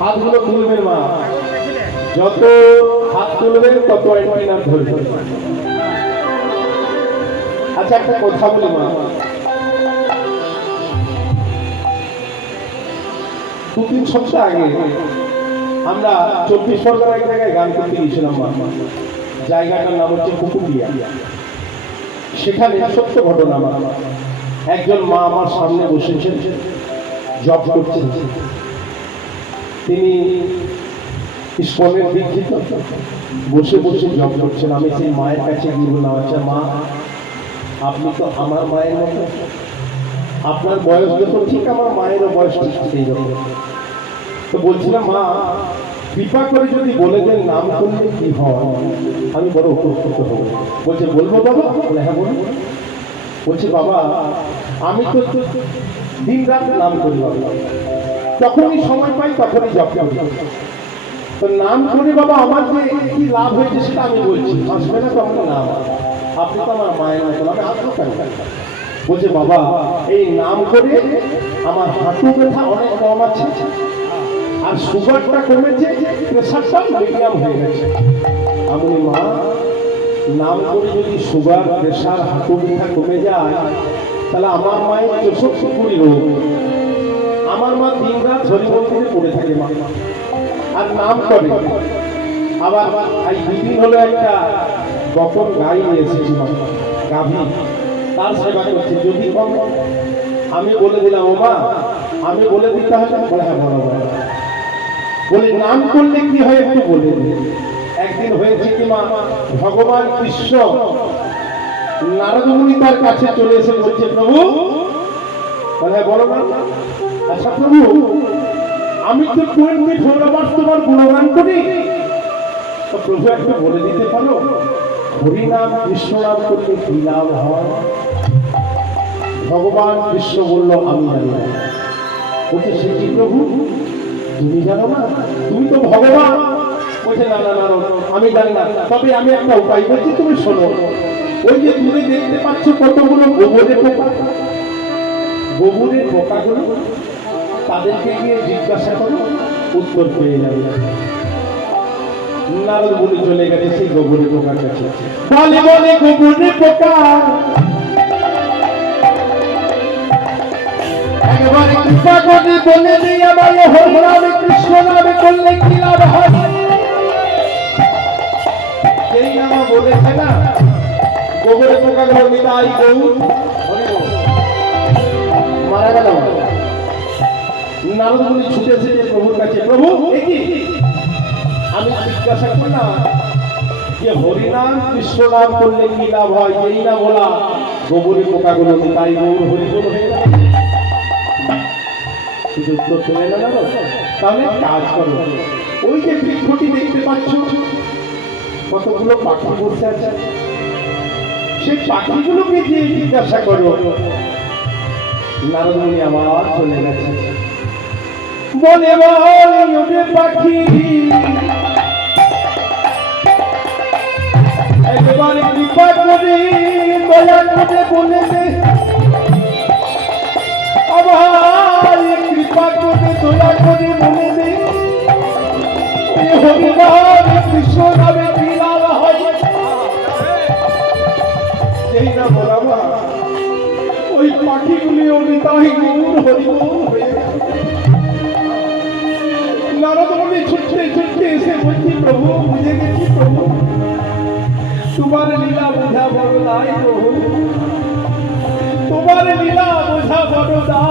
হাতগুলো তুলবেন মা। যত হাত তুলবেন তত অ্যান্টিনার ধরবে। আচ্ছা একটা কথা বলি মা। দু তিন সপ্তাহ আগে আমরা চব্বিশ পরগনা এক জায়গায় গান করতে গিয়েছিলাম জায়গাটার নাম হচ্ছে কুকুরিয়া সেখানে সত্য ঘটনা আমার একজন মা আমার সামনে বসেছেন, জব করছেন। তিনি ইস্কনের দীক্ষিত। বসে বসে জব করছেন। আমি সেই মায়ের কাছে গিয়ে বললাম আচ্ছা মা, আপনি তো আমার মায়ের মতো। আপনার বয়স যখন ঠিক আমার মায়েরও বয়স ঠিক সেই রকম। তো বলছিলাম, মা, কৃপা করে যদি বলে দেন নাম করলে কি হয়? আমি বড় উপকৃত হব। বলছে, বলব বাবা? বলে হ্যাঁ বলব বলছে, বাবা, আমি তো দিন রাত নাম করি বাবা। যখনই সময় পাই তখনই জপ করি। তো নাম করে বাবা আমার যে কি লাভ হয়েছে সেটা আমি বলছি। আসবে না। তো আমার নাম আপনি তো আমার মায়ের আমি আসব কেন বলছে, বাবা, এই নাম করে আমার হাঁটু ব্যথা অনেক কম আছে আর সুগারটা কমেছে প্রেশারটা মিডিয়াম হয়ে গেছে। আমি মা, নাম করে যদি সুগার, প্রেশার, হাঁটু ব্যথা কমে যায়, তাহলে আমার মায়ের চৌষট্টি কুড়ি রোগ। মা দিন রাত হরি মন্দিরে পড়ে থাকে মা। আর নাম করে আবার এই দুদিন হলো একটা বকন গাই নিয়ে এসেছিলাম গাভী। তার সেবা করছে। যদি কম, আমি বলে দিলাম, ও মা, আমি বলে দিতে হবে বলে হ্যাঁ বলো বলো। নাম করলে কি হয় একটু বলে দিন একদিন হয়েছে কি মা, ভগবান কৃষ্ণ নারদমুনি তার কাছে চলে এসে বলছে, প্রভু, বলে হ্যাঁ বলো না আচ্ছা প্রভু, আমি তো টোয়েন্টি ফোর আওয়ার্স তোমার গুণগান করি? প্রভু, একটু বলে দিতে পারো? হরিনাম কৃষ্ণ নাম করলে কি লাভ হয়? ভগবান কৃষ্ণ বলল, আমি জানি না। বলছে, সে প্রভু? তুমি জানো না? তুমি তো ভগবান। বলছে, না না না আমি জানি না। তবে আমি একটা উপায় বলছি তুমি শোনো। ওই যে দূরে দেখতে পাচ্ছ কতগুলো গোবরের পোকা? গোবরের পোকাগুলো তাদেরকে গিয়ে জিজ্ঞাসা করো, উত্তর পেয়ে যাবে। নারদ বলে চলে গেছে, সেই গোবরের পোকার কাছে বলে বলে গোবরের পোকা! একবার কৃপা গৌর মারা গেল। নারদ মুনি ছুটে এসেছে প্রভুর কাছে, প্রভু আমি জিজ্ঞাসা করলাম, যে হরিনাম কৃষ্ণ নাম করলে কি লাভ হয়? এই না বলা, গোবরে পোকাগুলো তাই গৌর হরি হয়ে। শুধু উত্তর চলে না? তাহলে কাজ করো। ওই যে বৃক্ষটি দেখতে পাচ্ছ, কতগুলো পাখি বসে আছে। সেই পাখিগুলোকে যে জিজ্ঞাসা করো, নারদমণি, আমার চলে গেছে। বলে বল ওরে পাখি। একবার কৃপা করে দয়া করে বলে দে আবার কৃপা করে দয়া করে বলে কৃষ্ণ নামে কি হয়? ওই পাখিগুলি অনিতাই গৌর ছুটতে ছুটতে এসে বলছি প্রভু বুঝে গেছি প্রভু তোমার বোঝা বড় নাই প্রভু তোমার লীলা বোঝা বড় দা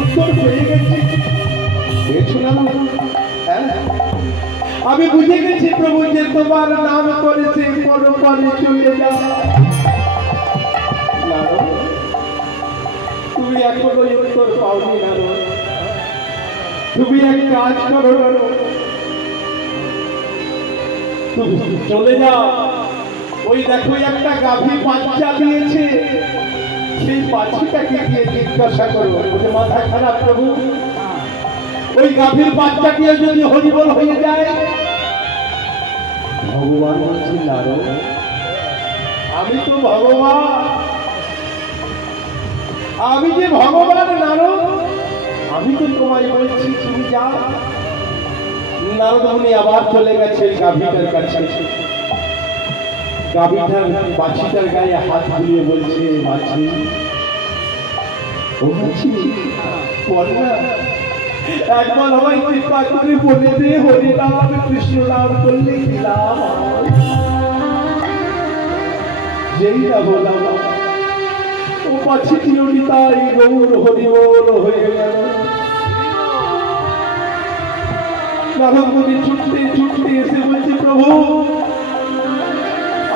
উত্তর পেয়ে গেছি পেয়েছ না হ্যাঁ আমি বুঝে গেছি প্রভু যে তোমার নাম করেছে পরপরে চলে যাও নারদ, তুমি এখনও উত্তর পাওনি নারদ। তুমি এক কাজ করো। তুমি চলে যাও। ওই দেখো একটা গাভী বাচ্চা দিয়েছে। সেই বাচ্চাটাকে গিয়ে জিজ্ঞাসা করো বলে মাথা খারাপ প্রভু। ওই গাভীর বাচ্চাটিও যদি হরিবল হয়ে যায়? ভগবান বলছি আমি তো ভগবান। আমি যে ভগবান নারদ আমি তো তোমায় বলছি, তুমি যাও। নারদমণি আবার চলে গেছে গাভীটার কাছে। গাভীটার বাছিটার গায়ে হাত বুলিয়ে বলছে মাছি ও মাছি বল না? একবার আমায় কৃপা করে বলে দে, হরি নাম, কৃষ্ণ নাম করলে কি লাভ? হয়? যেই না বললাম ও মাছি চিরনিতাই গৌর হরিবোল হয়ে গেল। নারদমণি ছুটতে ছুটতে এসে বলছে, প্রভু,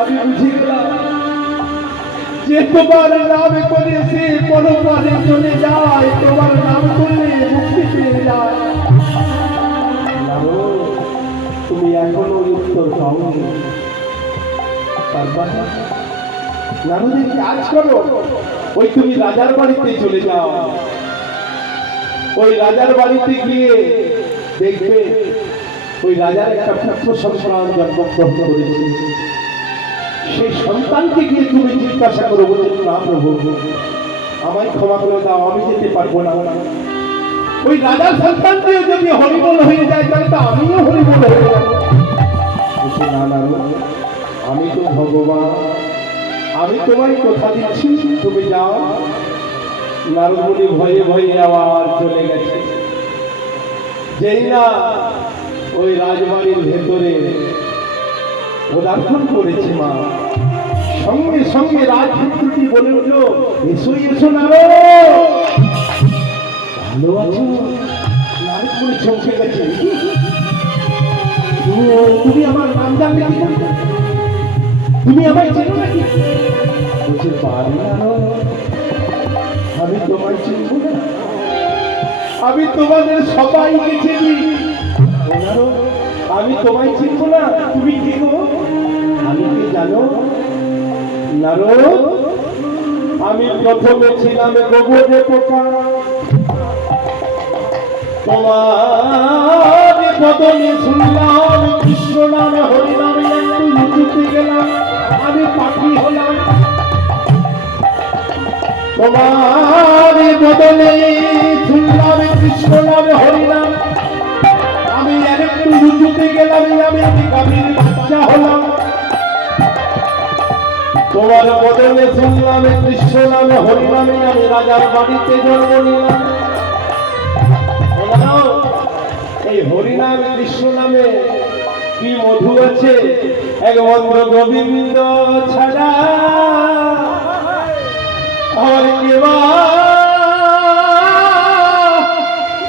আমি বুঝে গেলাম যে তোমার নাম করে সে পরপারে চলে যায়, তোমার নাম করলে মুক্তি পেয়ে যায়। তুমি এখনও উত্তর পাওনি। পারবা না? নারদের কাজ করো। ওই তুমি রাজার বাড়িতে চলে যাও। ওই রাজার বাড়িতে গিয়ে দেখবে ওই রাজার একটা পুত্র সন্তান জন্মগ্রহণ করেছে। সেই সন্তানকে গিয়ে তুমি জিজ্ঞাসা করো বলে না প্রভু আমায় ক্ষমা করে দাও আমি যেতে পারব না। ওই রাজার সন্তানটিও যদি হরিবল হয়ে যায় তাহলে তো আমিও হরিবল হয়ে যাব। না না, আমি তো ভগবান আমি তোমায় কথা দিচ্ছি, তুমি যাও। নারদমণি ভয়ে ভয়ে আবার চলে গেছে। যেই না ওই রাজবাড়ির ভেতরে পদার্পণ করেছে মা। সঙ্গে সঙ্গে রাজপুত্রটি বলে উঠল, এসো এসো না ভালো আছো? নারদমণি চমকে গেছে। তুমি আমার নাম? তুমি না আমি তোমাদের সবাইকে চিনি। আমি তোমায় চিনব না। তুমি কি আমি কি জানো? নারদ, আমি প্রথমে ছিলাম গোবরে পোকা। তোমার বদলে শুনলাম, কৃষ্ণ নামে হরি নামে গেলাম। আমি পাখি হলাম। তোমার বদলে শুনলাম কৃষ্ণ নামে হরি নাম আমি একটু লুচুতে গেলাম আমি গাভীর বাচ্চা হলাম। তোমার বদলে শুনলাম কৃষ্ণ নামে হরি নামে আমি রাজার বাড়িতে জন্ম নিলাম। এই হরিনাম কৃষ্ণ নামে কি মধু আছে? এক মন্ত্র গোবিন্দ ছাড়া আর কেবা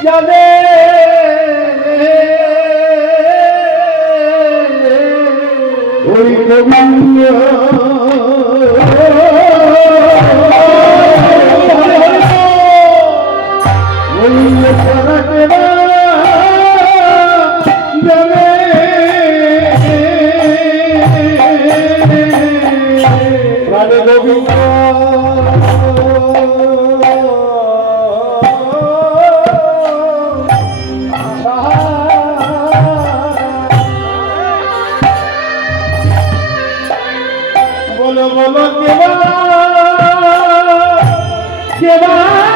জানে? ওই গোবিন্দ বলো বলো কেবা কেবা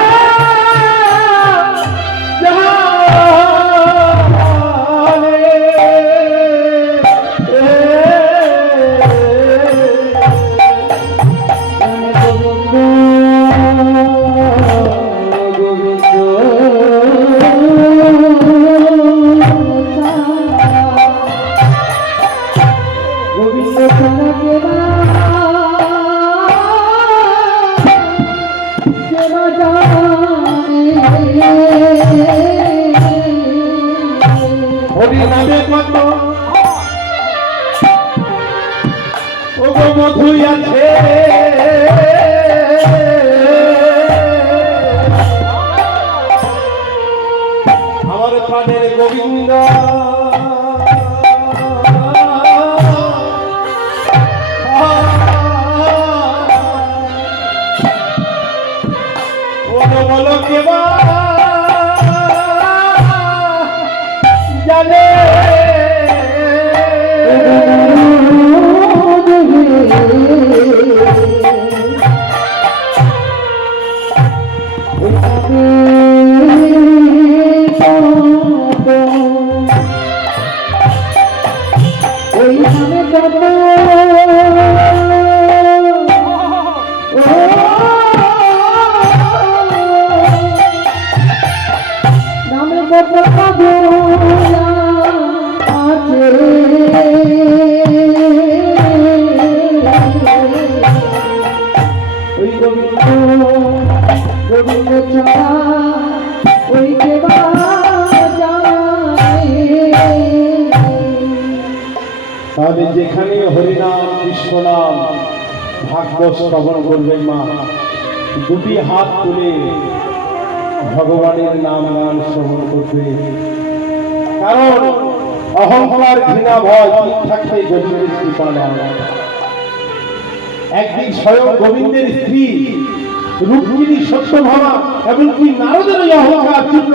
হরি নামে কত ও গো মধু আছে। আমার প্রাণের গোবিন্দ। তাহলে যেখানে হরিনাম কৃষ্ণ নাম ভাগ্য শ্রবণ করবেন মা। দুটি হাত তুলে ভগবানের নাম গান শ্রবণ করবে। কারণ অহংকার, ঘৃণা, ভয় থাকতে গোবিন্দের কৃপা একদিন স্বয়ং গোবিন্দের স্ত্রী রুক্মিণী সত্যভামা এমনকি নারদের ওই অহংকার চিত্র